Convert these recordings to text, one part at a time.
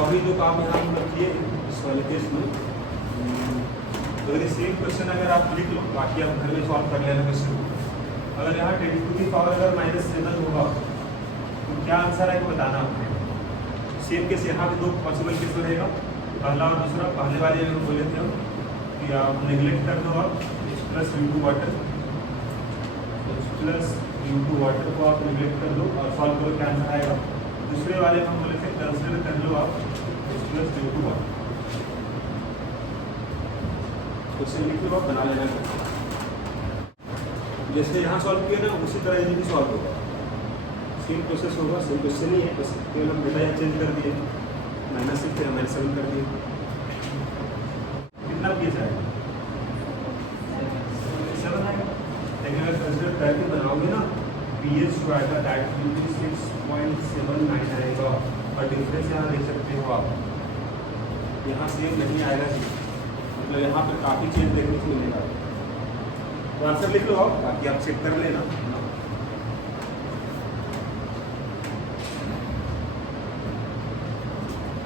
अभी जो काम यहाँ हम रखिए इस वाले केस में, तो ये सेम क्वेश्चन अगर आप लिख लो, बाकी आप घर में सॉल्व कर लेना क्वेश्चन को। अगर यहाँ 10 टू दी पावर अगर -7 होगा तो क्या आंसर है बताना आपको। सेम केस यहाँ पे दो पॉसिबल केस रहेगा, पहला और दूसरा। पहले वाले में बोले थे हम कि आप नेग्लेक्ट कर दो, आप h plus u2 water, h plus u2 water को आप नेग्लेक्ट कर दो और सॉल्व करो, क्या आंसर आएगा। दूसरे वाले में हम बोले थे कंसिडर कर लो आप h plus u2 water. Question लिख लो, आप बना लेना। जैसे यहाँ सॉल्व किया ना उसी तरह ये भी सॉल्व होगा, सेम प्रोसेस होगा, सेम क्वेश्चन ही है, बस केवल हम डेटा चेंज कर दिए, -6 थे -7 कर दिए। कितना पीस आएगा? 7 आएगा। लेकिन अगर कंसिडर करके बनाओगे ना, पीएच जो आएगा दैट विल बी 6.79 आएगा, और डिफरेंस यहाँ देख सकते हो आप, यहाँ सेम नहीं आएगा जी, मतलब यहाँ पर काफ़ी चेंज देखने को मिलेगा। तो आंसर लिख लो आप, बाकी आप चेक कर लेना।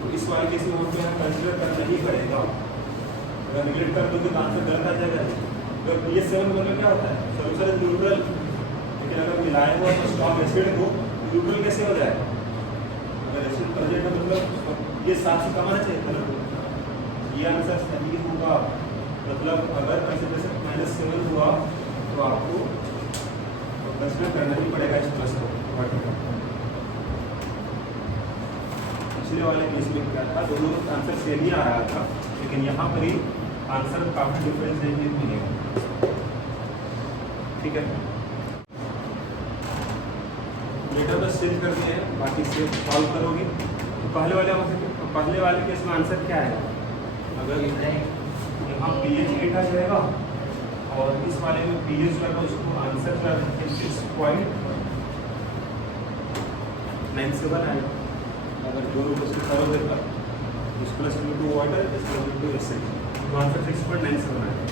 तो इस वाले केस में हमको यहाँ कंसिडर करना ही पड़ेगा, अगर निगलेक्ट कर दोगे तो आंसर गलत आ जाएगा। अगर pH7 बोलने क्या होता है, सोल्यूशन न्यूट्रल, लेकिन अगर मिलाया हुआ तो स्ट्रॉन्ग एसिड को न्यूट्रल कैसे हो जाए। अगर एसिड प्रेजेंट है मतलब ये 7 से कम आना चाहिए, मतलब ये आंसर सही होगा। मतलब अगर कंसिडरेशन -7 हुआ तो आपको कंसिडर करना ही पड़ेगा इस प्लस को। पिछले वाले केस में क्या था, दोनों आंसर सेम ही आ रहा था, लेकिन यहाँ पर ही आंसर काफी डिफरेंस मिलेगा। ठीक है, डेटा बस चेंज करते हैं, बाकी से सॉल्व करोगे। तो पहले वाले केस में आंसर क्या है, अगर यहाँ pH 8 आ जाएगा और इस वाले में pH जो है उसको आंसर क्या रखें 6.97 आएगा। अगर दोनों को सॉल्व करता h plus u2 water, h plus u2 acid, तो आंसर 6.97 आएगा।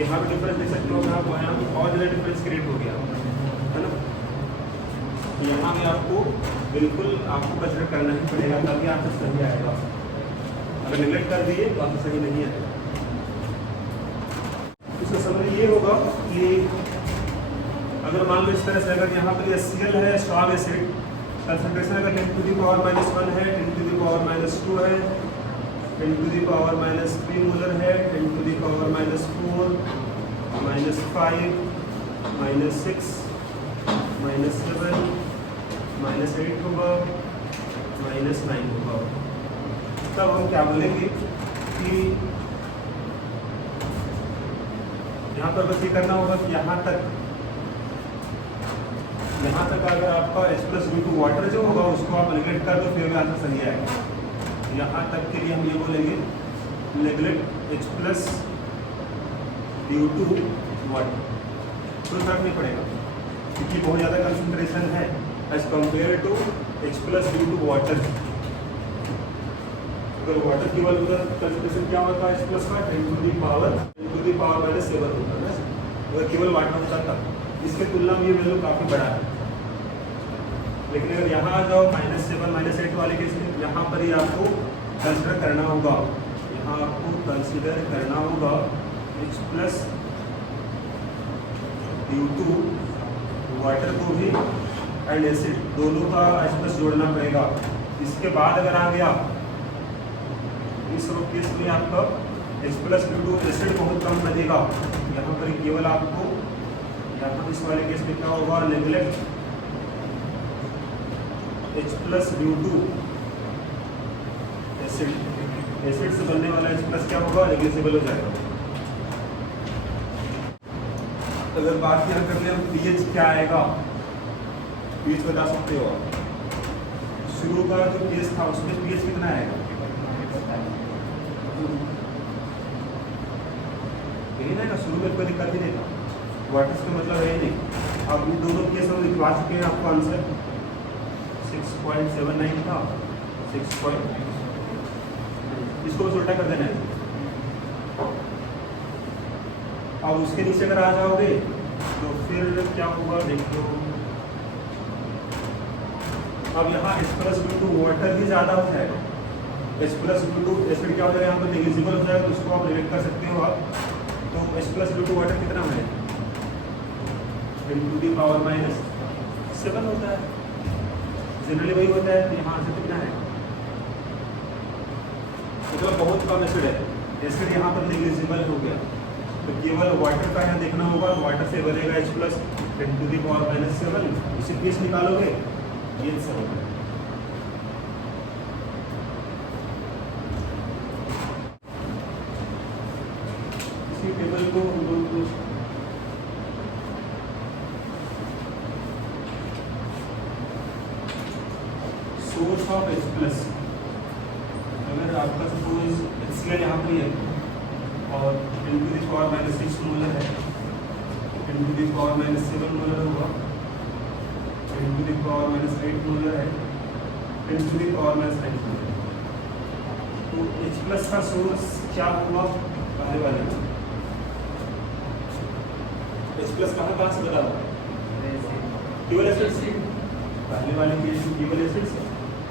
यहाँ पे डिफरेंस देख सकते हो आप, यहाँ पे और ज़्यादा डिफरेंस क्रिएट हो गया है ना। यहाँ में आपको बिल्कुल आपको कंसिडर करना ही पड़ेगा, तभी आंसर सही आएगा। अगर निगलेक्ट कर दिए तो आंसर सही नहीं आएगा। इसका समझ ये होगा कि अगर मान लो इस तरह से, अगर यहाँ पर HCl है स्ट्रॉन्ग एसिड, कंसंट्रेशन अगर 10 टू दी पावर -1 है, 10 टू दी पावर -2 है, 10 टू दी पावर -3 मोलर है, 10 टू दी पावर -4, -5, -6, -7, -8 होगा, -9 होगा। तब हम क्या बोलेंगे कि यहाँ पर बस ये करना होगा कि यहाँ तक अगर आपका H प्लस u2 वाटर जो होगा उसको आप नेग्लेक्ट कर दो, फिर भी आंसर सही आएगा। यहाँ तक के लिए हम ये बोलेंगे neglect H plus u2 water, कोई फर्क नहीं पड़ेगा क्योंकि बहुत ज़्यादा कंसंट्रेशन है as compared to H plus u2 water. अगर वाटर केवल उधर कंसंट्रेशन क्या होता है H प्लस का 10 टू दी पावर -7 होता है, अगर केवल वाटर होता था, इसके तुलना में ये वैल्यू काफ़ी बड़ा है। लेकिन अगर यहाँ आ जाओ -7 -8 वाले केस में, यहाँ पर ही आपको कंसिडर करना होगा, यहाँ आपको कंसिडर करना होगा H प्लस u2 वाटर को भी एंड एसिड दोनों का H प्लस जोड़ना पड़ेगा। इसके बाद अगर आ गया इस केस में आपका H प्लस u2 एसिड बहुत कम बनेगा, यहाँ पर केवल आपको यहाँ पर इस वाले केस में क्या होगा, neglect H plus u2 acid से बनने वाला H प्लस क्या होगा, नेग्लिजिबल हो जाएगा। अगर बात यहाँ कर ले हम pH क्या आएगा, pH बता सकते हो आप। शुरू का जो केस था उसमें pH कितना आएगा, यही ना, शुरू में कोई दिक्कत ही नहीं था, वाटर्स का मतलब है ही नहीं। अब इन दोनों केस हम लिखवा चुके हैं, आपको आंसर 6.79 था, 6. इसको उल्टा कर देना है। अब उसके नीचे अगर आ जाओगे तो फिर क्या होगा देखो, अब यहाँ H प्लस u2 वाटर भी ज़्यादा हो जाएगा, H plus due to acid क्या हो जाएगा यहाँ पर नेग्लिजिबल हो जाएगा, तो उसको आप रिलेट कर सकते हो आप। तो H plus due to water कितना है 10 टू द पावर -7 होता है, जनरली वही होता है। तो यहाँ से कितना है, मतलब बहुत कम एसिड है, एसिड यहाँ पर नेग्लिजिबल हो गया। तो केवल वाटर का यहाँ देखना होगा, वाटर से बनेगा H plus 10 to the power -7, इसी पीस निकालोगे ये सब होगा। इसी टेबल को हम लोग सोर्स ऑफ H प्लस, अगर आपका सपोज HCl यहाँ पर है और 10 टू द पावर -6 मोलर है, 10 टू द पावर -7 मोलर होगा, 10 टू द पावर -8 मोलर है, 10 टू द पावर -9 मोलर। तो H प्लस का सोर्स क्या हुआ पहले वाले में, H प्लस कहाँ से बता हुआ, केवल एसिड से, पहले वाले केस में केवल एसिड से,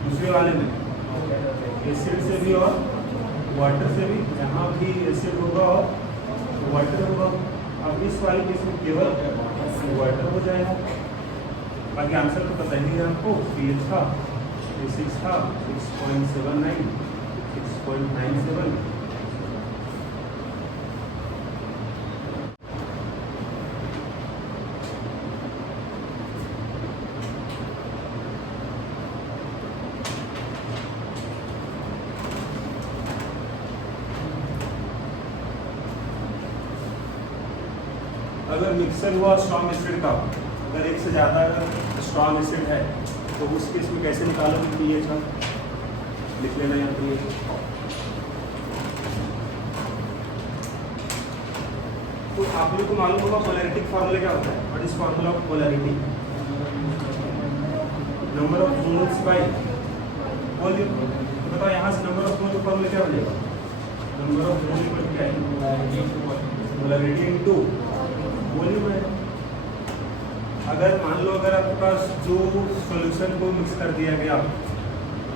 दूसरे वाले में एसिड से भी और वाटर से भी, जहाँ भी एसिड होगा तो वाटर होगा। अब इस वाले केस में केवल वाटर हो जाएगा। बाकी आंसर तो पता ही है आपको, pH था 6 था 6.79 6.97। अगर मिक्सर हुआ स्ट्रॉन्ग एसिड का, अगर एक से ज़्यादा स्ट्रॉन्ग एसिड है तो उस केस में कैसे निकालोगे pH का, लिख लेना यहाँ pH। तो आप लोग को मालूम होगा पोलैरिटी फार्मूला क्या होता है, what is formula of polarity, number of moles by volume. बताओ यहाँ से नंबर ऑफ मोल का फार्मूला क्या बनेगा, नंबर ऑफ मोल इक्वल क्या है, पोलैरिटी इनटू वॉल्यूम है। अगर मान लो अगर आपके पास जो सॉल्यूशन को मिक्स कर दिया गया,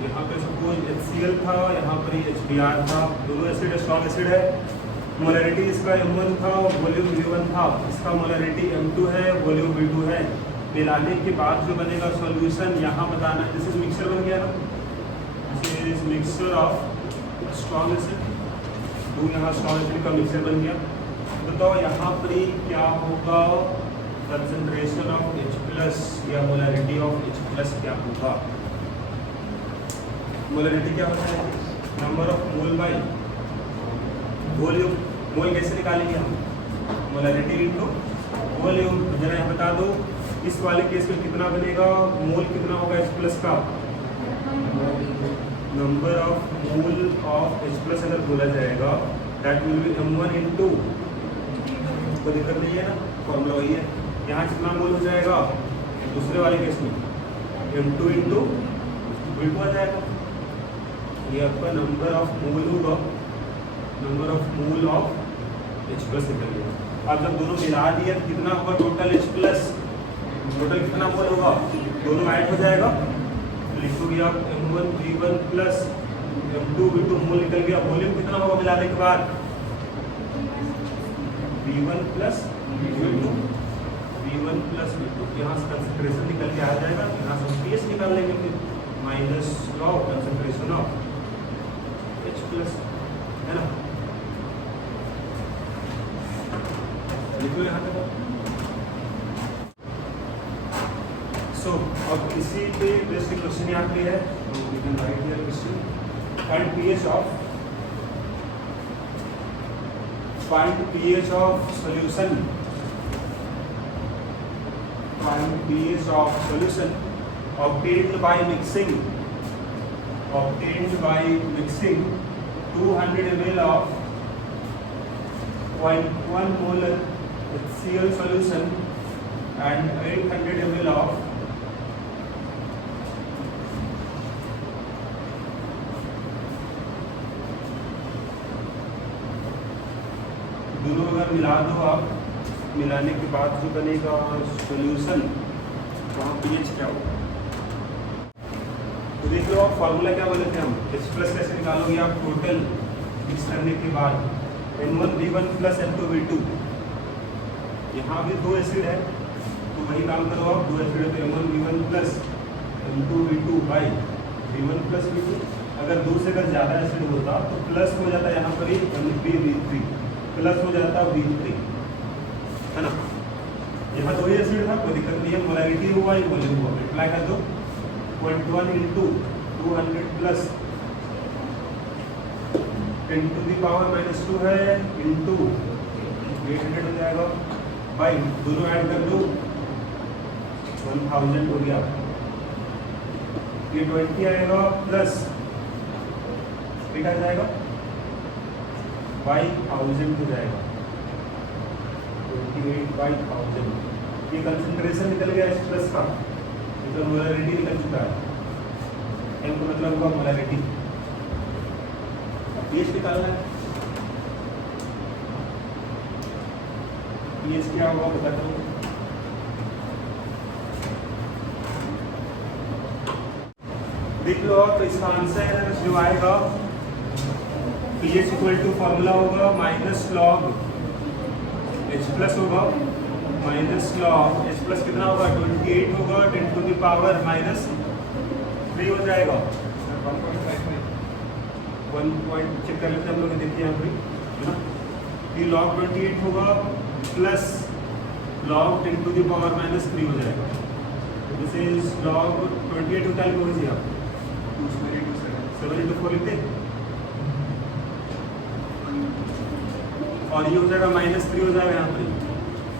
यहाँ पे सपोज HCl था, यहाँ पर ही HBr था, दोनों एसिड स्ट्रॉन्ग एसिड है, मोलैरिटी इसका M1 था और वॉल्यूम V1 था, इसका मोलैरिटी M2 है, वॉल्यूम V2 है। मिलाने के बाद जो बनेगा सॉल्यूशन यहाँ बताना है, दिस इज मिक्सचर बन गया ना, this is mixture of strong acid, दो यहाँ स्ट्रॉन्ग एसिड का मिक्सचर बन गया। बताओ यहाँ पर क्या होगा, कंसंट्रेशन ऑफ H प्लस या मोलैरिटी ऑफ H प्लस क्या होगा। मोलैरिटी क्या होता है, number of mole by volume. Mole कैसे निकालेंगे हम, मोलैरिटी इनटू वॉल्यूम। जरा यहाँ बता दो इस वाले केस में कितना बनेगा, मोल कितना होगा H प्लस का, number of mole of H plus अगर बोला जाएगा that will be M1 into, कोई दिक्कत नहीं है ना, फॉर्मूला वही है। यहाँ कितना मोल हो जाएगा दूसरे वाले केस में, M2 इंटू V2 आ जाएगा। ये आपका नंबर ऑफ मोल होगा, number of mole of H plus निकल गया। अब जब दोनों मिला दिया तो कितना होगा टोटल H प्लस, टोटल कितना मोल होगा, दोनों ऐड हो जाएगा। लिखोगे आप M1 V1 plus M2 V2, मोल निकल गया। वॉल्यूम कितना होगा मिलाने के बाद, V1 plus V2, V1 plus V2, यहाँ से कंसंट्रेशन निकल के आ जाएगा, यहाँ से pH निकाल लेंगे, फिर minus of concentration of H plus, है ना। लिखो यहाँ तक। सो अब इसी पे बेसिक क्वेश्चन यहाँ पे है, तो we can write here question, find pH of, find pH of solution, find pH of solution obtained by mixing 200 ml of 0.1 molar HCl solution and 800 ml of दोनों अगर मिला दो आप, मिलाने के बाद जो बनेगा सॉल्यूशन, वहाँ pH क्या होगा। तो तो देख लो आप फॉर्मूला क्या बोले थे हम, एच प्लस कैसे निकालोगे आप टोटल मिक्स करने के बाद, N1V1 प्लस N2V2। यहाँ भी दो एसिड है तो वही काम करो आप, दो एसिड है तो M1V1 plus N2V2 by V1 plus V2। अगर दो से अगर ज़्यादा एसिड होता तो प्लस हो जाता यहाँ पर ही M3V3 प्लस हो जाता V3, है ना। यहाँ दो ही एसिड था, कोई दिक्कत नहीं है, मोलैरिटी हुआ ही वॉल्यूम हुआ, अप्लाई कर दो 0.1 into 200 plus 10 to the power -2 है इंटू 800 हो जाएगा बाई, दोनों ऐड कर दो 1000 हो गया, ये 20 आएगा प्लस 8 आ जाएगा बाई 1000 हो जाएगा 28 बाई 1000। ये कंसंट्रेशन निकल गया H प्लस का, तो मोलैरिटी निकल चुका है, M का मतलब हुआ मोलैरिटी। अब pH निकालना है, pH क्या होगा बता दो। देख लो तो इसका आंसर जो आएगा pH इक्वल टू फॉर्मूला होगा माइनस लॉग H प्लस होगा माइनस लॉग H प्लस कितना होगा 28 होगा 10 टू द पावर -3 हो जाएगा 1 पॉइंट चेक कर लेते हैं हम लोग, देखिए यहाँ पे है ना, ये लॉग 28 होगा plus log 10 to the power -3 हो जाएगा, दिस इज लॉग 28 होता है कौन सी आप 7 into 4 लिखते, और ये हो जाएगा -3 हो जाएगा यहाँ पर,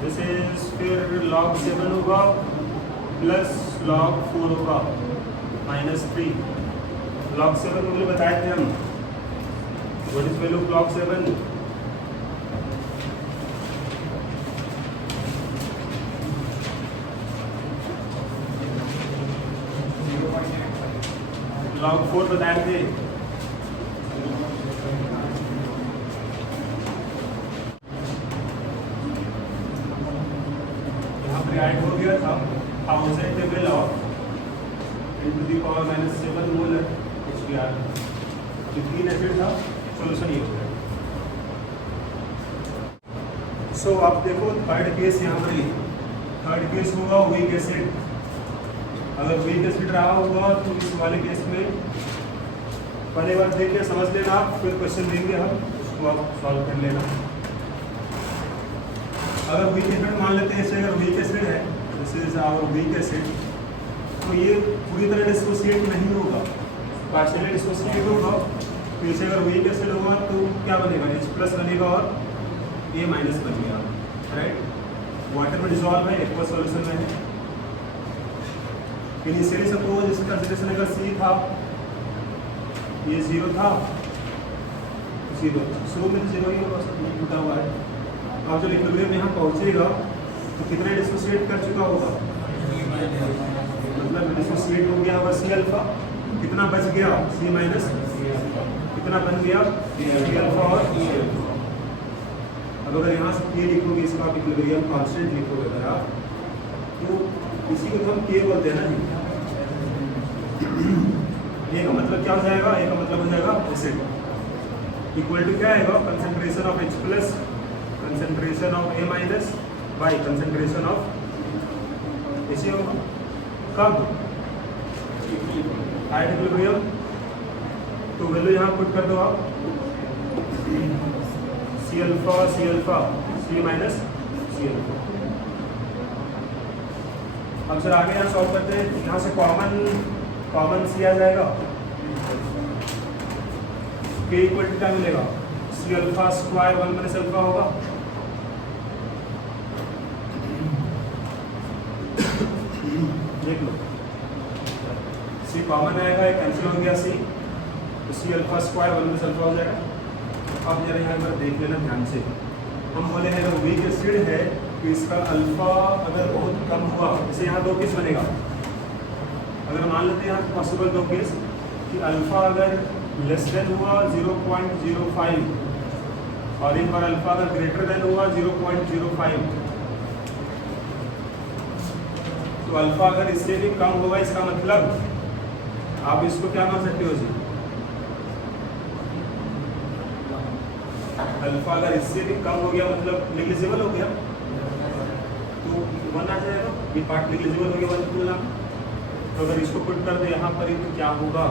दिस इज फिर लॉग 7 होगा प्लस लॉग 4 होगा -3। लॉग 7 को बताए थे हम, what is value of log 7, log 4 बताए थे, ऐड हो गया था 1000 ml of 10 to the power -7 molar HBr, जो 3 एसिड था, सॉल्यूशन ये हो गया। सो आप देखो थर्ड केस यहाँ पर, थर्ड केस होगा वीक एसिड, अगर वीक एसिड रहा होगा तो इस वाले केस में पहले बार देख के समझ लेना आप, फिर क्वेश्चन देंगे हम, उसको आप सॉल्व कर लेना। अगर वीक एसिड मान लेते हैं, अगर वीक एसिड है, जैसे आवर वीक एसिड, तो ये पूरी तरह डिसोसिएट नहीं होगा, पार्शियली डिसोसिएट होगा, तो इसे अगर वीक एसिड होगा तो क्या बनेगा H प्लस बनेगा और A माइनस बन गया, राइट। वाटर में डिजॉल्व है, एक्वा सॉल्यूशन में है। इनिशियली सपोज इसका कंसंट्रेशन अगर C था, ये 0 था, 0 शुरू में 0 ही होगा, सब टूटा हुआ है। अब जब इक्विलिब्रियम यहाँ पहुँचेगा तो कितना डिसोसिएट कर चुका होगा, मतलब डिसोसिएट हो गया होगा C अल्फा, कितना बच गया C माइनस, कितना बन गया C अल्फा और E अल्फा। अब अगर यहाँ से K लिखोगे, इसका आप इक्विलिब्रियम कांस्टेंट लिखोगे अगर आप, तो इसी को हम K बोलते हैं ना जी। A का मतलब क्या हो जाएगा, A का मतलब हो जाएगा एसिड, इक्वल टू क्या आएगा concentration of H plus concentration of A minus by concentration of ऐसे होगा, कब एट इक्विलिब्रियम, तो वैल्यू यहाँ पुट कर दो आप C alpha C minus C alpha. अब सर आगे यहाँ सॉल्व करते हैं, यहाँ से कॉमन C आ जाएगा, K इक्वल टू क्या मिलेगा C alpha square 1 minus alpha होगा, देख लो C कॉमन आएगा, एक कैंसिल हो गया C, तो C alpha square 1 minus alpha हो जाएगा। अब जरा यहाँ पर देख लेना ध्यान से, हम बोले हैं अगर वीक एसिड है तो इसका अल्फा अगर बहुत कम हुआ, जैसे यहाँ दो केस बनेगा, अगर मान लेते हैं यहाँ पॉसिबल दो केस कि अल्फा अगर लेस देन हुआ 0.05 और एक बार अल्फा अगर ग्रेटर देन हुआ 0.05, तो अल्फा अगर इससे भी कम होगा, इसका मतलब आप इसको क्या मान सकते हो जी? अल्फा अगर इससे भी कम हो गया मतलब नेग्लिजिबल हो गया तो 1 आ जाएगा, ये पार्ट नेग्लिजिबल हो गया 1 की तुलना में। तो अगर इसको पुट कर दे यहाँ पर ही तो क्या होगा,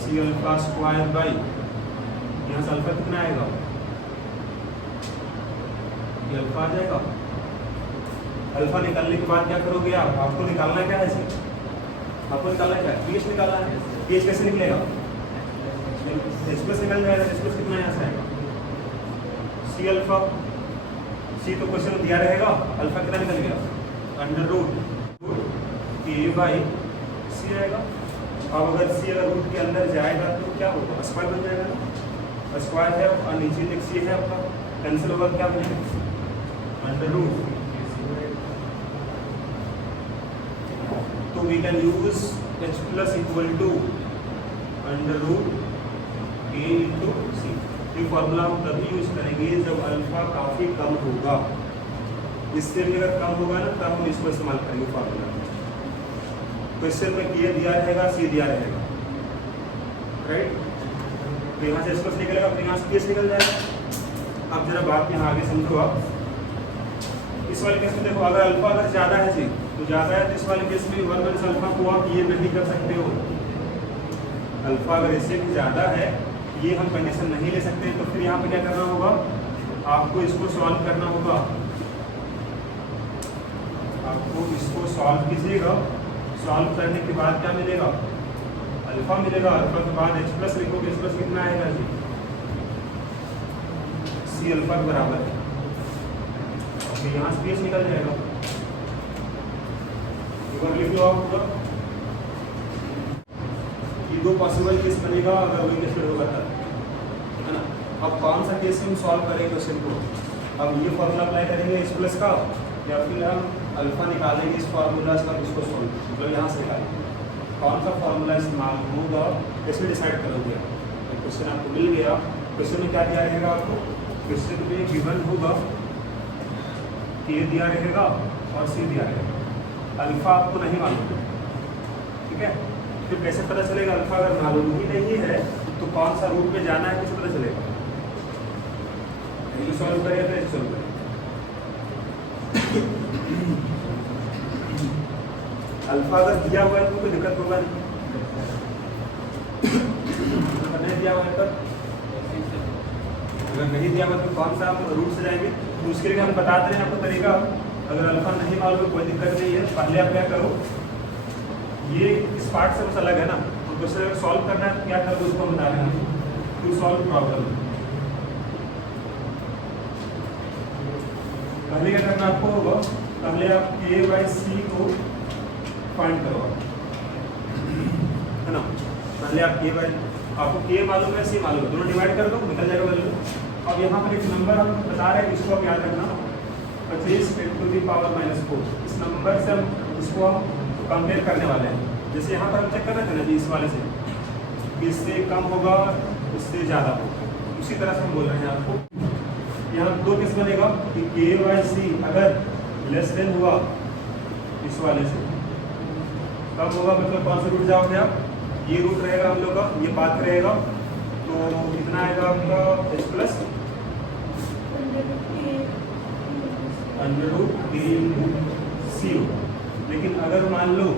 सी अल्फा स्क्वायर बाई, यहाँ से अल्फा कितना आएगा, ये अल्फा आ जाएगा। अल्फा निकालने के बाद क्या करोगे आप, आपको निकालना क्या है जी, आपको निकालना क्या है, पीएच निकालना है। पीएच कैसे निकलेगा, एच प्लस निकल जाएगा, एच प्लस कितना यहाँ से आएगा, सी अल्फा, सी तो क्वेश्चन में दिया रहेगा, अल्फा कितना निकल गया, अंडर रूट ए बाई सी आएगा। अब अगर सी अगर रूट के अंदर जाएगा तो क्या होगा, स्क्वायर बन जाएगा ना, स्क्वायर है और नीचे तक सी है आपका, कैंसिल होगा, क्या बनेगा, अंडर रूट। तो we can use H plus equal to under root A into C. ये फॉर्मूला हम तभी यूज करेंगे जब अल्फा काफ़ी कम होगा, इससे भी अगर कम होगा ना तब हम इसको इस्तेमाल करेंगे फॉर्मूला। क्वेश्चन में ये दिया रहेगा, सी दिया रहेगा, राइट। तो यहाँ से एच प्लस निकलेगा, फिर यहाँ से पी एच निकल जाएगा। अब जरा बात यहाँ आगे समझो आप। इस वाले केस में देखो, अगर अल्फा अगर ज़्यादा है जी तो ज़्यादा है, तो इस वाले केस में 1 माइनस अल्फा को आप ये नहीं कर सकते हो। अल्फा अगर इससे भी ज़्यादा है, ये हम कंडीशन नहीं ले सकते, तो फिर यहाँ पे क्या करना होगा, आपको इसको सॉल्व करना होगा। आपको इसको सॉल्व कीजिएगा, सॉल्व करने के बाद क्या मिलेगा, अल्फा मिलेगा। अल्फा के बाद एच प्लस लिखोगे, एच प्लस कितना आएगा जी, सी अल्फा के बराबर है। तो यहाँ से पी एच निकल जाएगा, एक बार लिख लो आप पूरा। ये दो पॉसिबल केस बनेगा अगर वही केस होगा तब, है ना। अब कौन सा केस हम सॉल्व करेंगे क्वेश्चन को, अब ये फॉर्मूला अप्लाई करेंगे एच प्लस का, या फिर हम अल्फा निकालेंगे इस फॉर्मूला का, इसको सॉल्व मतलब यहाँ से निकालेंगे। कौन सा फॉर्मूला इस्तेमाल होगा इसमें डिसाइड करोगे। तो क्वेश्चन आपको मिल गया, क्वेश्चन में क्या दिया रहेगा आपको, क्वेश्चन में गिवन होगा के दिया रहेगा और सी दिया रहेगा, अल्फा आपको नहीं मालूम, ठीक है। फिर कैसे पता चलेगा, अल्फा अगर मालूम ही नहीं है तो कौन सा रूट में जाना है कैसे पता चलेगा, ये सॉल्व करेगा तो ऐसे सॉल्व करेगा। अल्फा अगर दिया हुआ है तो कोई दिक्कत होगा नहीं, अगर नहीं दिया हुआ है तब, अगर नहीं दिया हुआ तो कौन सा आप रूट से जाएंगे, तो उसके लिए हम बताते हैं आपको तरीका। अगर अल्फा नहीं मालूम है कोई दिक्कत नहीं है, पहले आप क्या करो, ये इस पार्ट से बस अलग है ना, तो क्वेश्चन अगर सॉल्व करना है तो क्या करो उसको हम बता रहे हैं, टू सॉल्व प्रॉब्लम। पहले क्या करना आपको होगा, पहले आप ए बाई सी को फाइंड करो, है ना। पहले आप ए बाई, आपको के मालूम है, सी मालूम है, दोनों डिवाइड कर दो, निकल जाएगा वैल्यू। अब यहाँ पर एक नंबर हम बता रहे हैं, इसको आप याद रखना, 25 × 10⁻⁴। इस नंबर से हम इसको हम कंपेयर करने वाले हैं। जैसे यहाँ पर हम चेक कर रहे थे ना जी, इस वाले से, इससे कम होगा, इससे ज़्यादा होगा, उसी तरह से हम बोल रहे हैं आपको। यहाँ दो केस बनेगा कि के बाई सी अगर लेस देन हुआ इस वाले से, कम होगा मतलब कौन सा रूट जाओगे आप, ये रूट रहेगा हम लोग का, ये पाथ रहेगा, तो कितना आएगा आपका H plus under root A into सी होगा। लेकिन अगर मान लो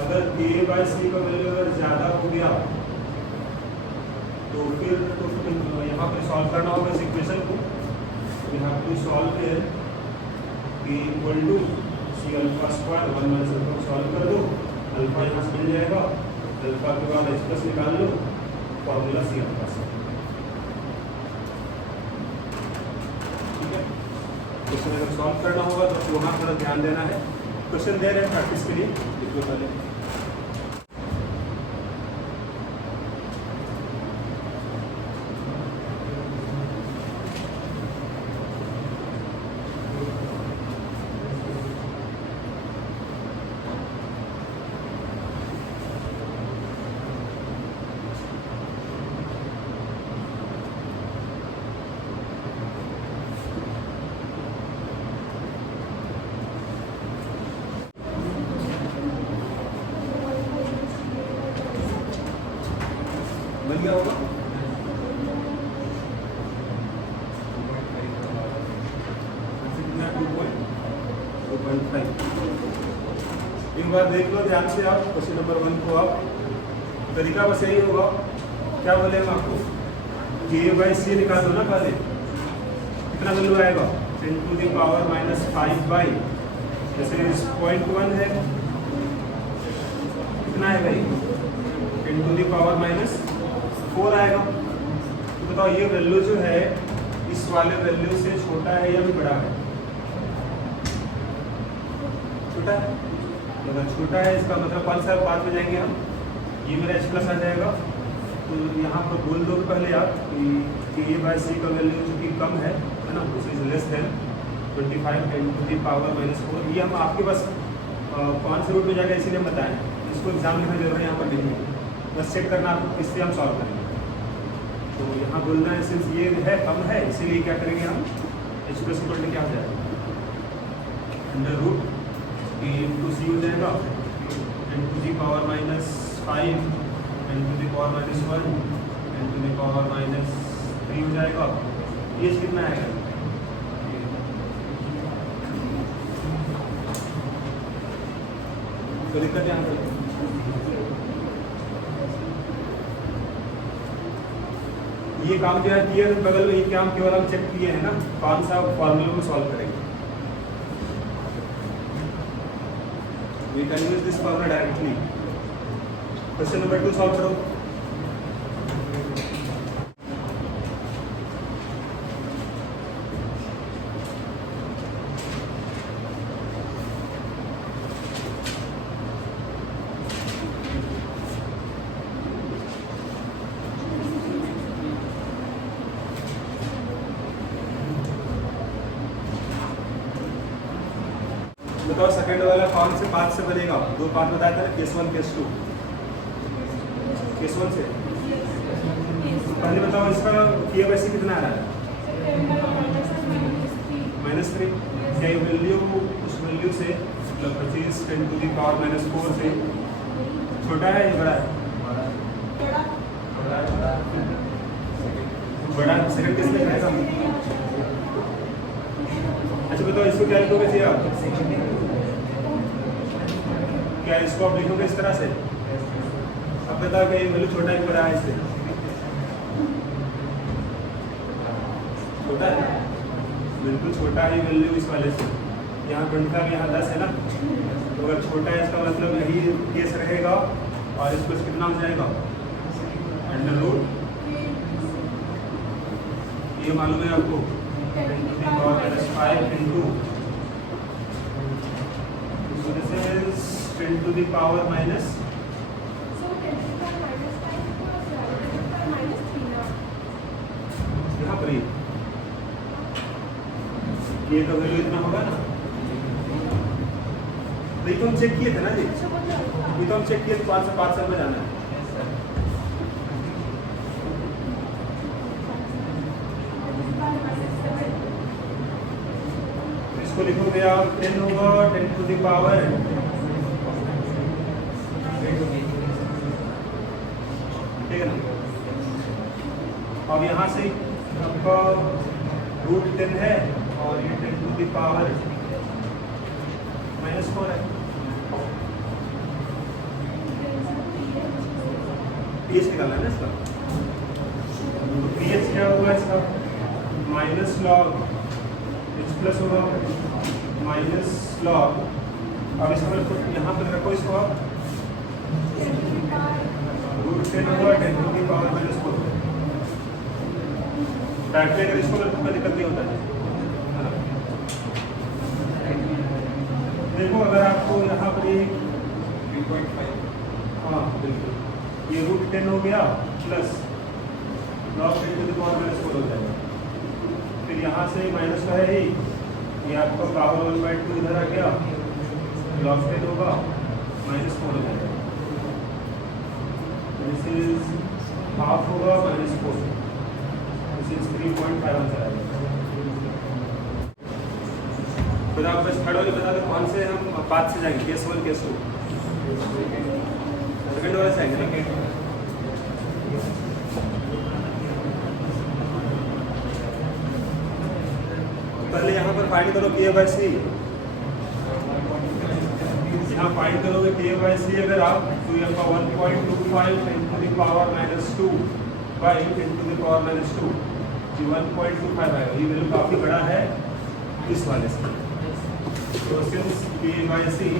अगर ए बाई सी का वैल्यू अगर ज़्यादा हो गया तो फिर यहाँ पे सॉल्व करना होगा इस इक्वेशन को। We have to solve A equal to C alpha square 1 minus alpha solve कर दो, अल्फा यहाँ से मिल जाएगा, अल्फा के बाद एच प्लस निकाल लो, फॉर्मूला सी अल्फा से, ठीक है। क्वेश्चन अगर सॉल्व करना होगा तो वहाँ थोड़ा ध्यान देना है। क्वेश्चन दे रहे हैं प्रैक्टिस के लिए, लिखो पहले। बन गया होगा। कितना 2.5। एक बार देख लो ध्यान से आप क्वेश्चन नंबर 1 को। आप तरीका बस यही होगा, क्या बोले हम आपको k/c निकाल दो ना पहले। कितना वैल्यू आएगा 10⁻⁻5 बाई, जैसे 0.1 है, कितना है भाई 10⁻⁻4 आएगा। तो बताओ ये वैल्यू जो है इस वाले वैल्यू से छोटा है या भी बड़ा है? छोटा है। अगर छोटा है इसका मतलब कौन सा पार्ट में जाएंगे हम, ये मेरा h प्लस आ जाएगा। तो यहाँ पर बोल दो पहले आप कि a/c का वैल्यू जो कि कम है ना, दिस इज लेस देन 25 10⁻⁻4। ये हम आपके पास कौन से रूट में जाएगा इसीलिए हम बताएं, इसको एग्जाम लिखना जरूर है यहाँ पर नहीं है, बस चेक करना आपको किससे हम सॉल्व करेंगे। तो यहाँ बोलना है सिंस ये है कम है इसीलिए क्या करेंगे हम h प्लस इक्वल टू क्या हो जाएगा अंडर रूट a इंटू सी हो जाएगा 10⁻⁻5 10⁻⁻1 10⁻⁻3 हो जाएगा। ये कितना आएगा तो दिक्कत यहाँ पर ये काम जो है किया बगल में, ये काम केवल हम चेक किए हैं ना कौन सा फॉर्मूला में सॉल्व करेंगे। We can use this formula directly. Question number 2 solve करो। बताओ सेकंड वाला कौन से पार्ट से बनेगा? दो पार्ट बताया था ना, केस 1 केस 2। केस 1 से पहले बताओ इसका k/c कितना आ रहा है -3। क्या वैल्यू उस वैल्यू से मतलब 25 10⁻⁻4 से छोटा है या बड़ा है? बड़ा सेकंड केस में रहेगा। अच्छा बताओ इसको क्या लिखोगे चाहिए आप? क्या इसको आप लिखोगे इस तरह से? अब बताओ कि ये वैल्यू छोटा ही बड़ा है इससे? छोटा है, बिल्कुल छोटा ही वैल्यू इस वाले से। यहाँ 25 यहाँ 10 है ना, तो अगर छोटा है इसका मतलब यही केस रहेगा। और इसको कितना हो जाएगा अंडर रूट, ये मालूम है आपको 10⁻⁻5 इंटू दिस इज 10⁻⁻। यहाँ पर ये का वैल्यू इतना होगा ना। तो ये तो हम चेक किए थे ना जी, ये तो हम चेक किए थे 5 से 5 साल में जाना है। इसको लिखोगे आप 10 होगा 10⁻। ठीक है ना। अब यहाँ से आपका रूट 10 है और ये 10⁻⁻4 है। पीएच निकालना है ना इसका। तो पीएच क्या होगा इसका माइनस लॉग एच प्लस होगा माइनस लॉग। अब इसका मतलब यहाँ पर रखो इसको आप रूट 10 होगा 10⁻⁻4। डायरेक्टली अगर इसको कोई दिक्कत नहीं होता है। देखो अगर आपको यहाँ पर ये 3.5, हाँ बिल्कुल, ये रूट 10 हो गया प्लस लॉग 10⁻⁻4 हो जाएगा। फिर यहाँ से माइनस का है ही, ये आपका पावर 1/2 इधर आ गया, लॉग 10 होगा -4 हो जाएगा। दिस इज हाफ होगा -4, दिस इज 3.5 आंसर आएगा। फिर आप बस थर्ड वाले बता दो कौन से हम 5 से जाएंगे, केस 1 केस 2। सेकंड वाले से आएंगे ना। फाइंड करो के बाई सी, यहाँ फाइंड करोगे के बाई सी अगर आप, तो ये आपका 1.25 into the power minus 2 by into the power minus 2, ये 1.25 आएगा। ये वैल्यू काफ़ी बड़ा है इस वाले से। तो since K by C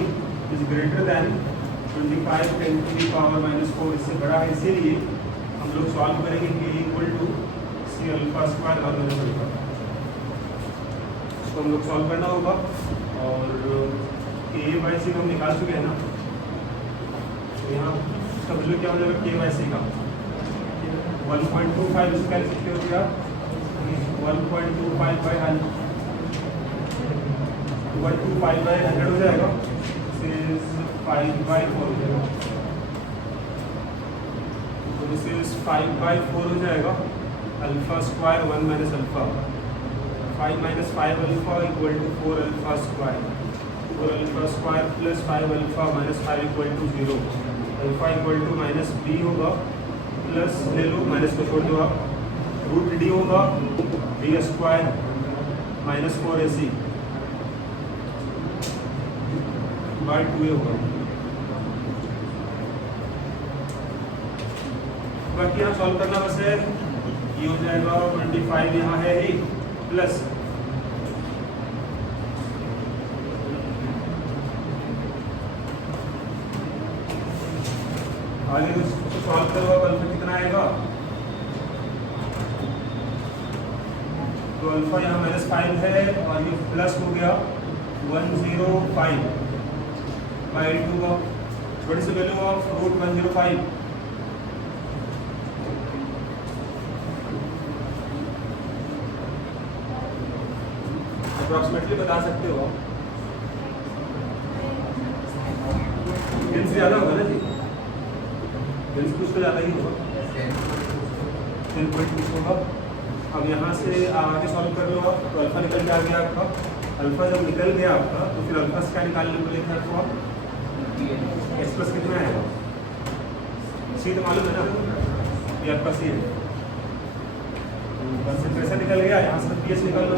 is greater than 25 into the power minus 4, इससे बड़ा है, इसीलिए हम लोग सॉल्व करेंगे K equal to C alpha square और माइनस अल्फा। इसको हम लोग सॉल्व करना होगा और के बाई सी को हम निकाल चुके हैं ना, तो यहाँ इसका वैल्यू क्या हो जाएगा के बाई सी का 1.25, इसका लिखते हो गया 1.25 बाई 125 बाई 100 हो जाएगा, 5 बाई 4 हो जाएगा, तो दिस इज 5 बाई 4 हो जाएगा। Alpha square 1 minus alpha, 5 minus 5 alpha equal to 4 alpha square, 4 alpha square plus 5 alpha minus 5 equal to 0, alpha equal to minus B होगा, प्लस ले लो माइनस को छोड़ दो आप, रूट डी होगा D square minus 4ac by 2a होगा। बाकी यहाँ सॉल्व करना बस है, ये हो जाएगा 25 यहाँ है ही, प्लस आगे उसको सॉल्व करो, अब अल्फा कितना आएगा, तो अल्फा यहाँ -5 है और ये प्लस हो गया 105 बाई 2 का छोटी सी वैल्यू ऑफ रूट 105, अप्रॉक्सीमेटली बता सकते हो आप, से ज़्यादा होगा ना जी, कुछ तो ज़्यादा ही होगा, 10.6 होगा। अब यहाँ से आगे सॉल्व कर लो आप, तो अल्फा निकल के आ गया आपका, अल्फा जब निकल गया आपका तो फिर अल्फा से क्या निकालने को लेकर आपको आप एक्स प्लस कितना आएगा, सी तो मालूम है ना, ये आपका सी है, कंसंट्रेशन निकल गया, यहाँ से पी एच निकाल लो।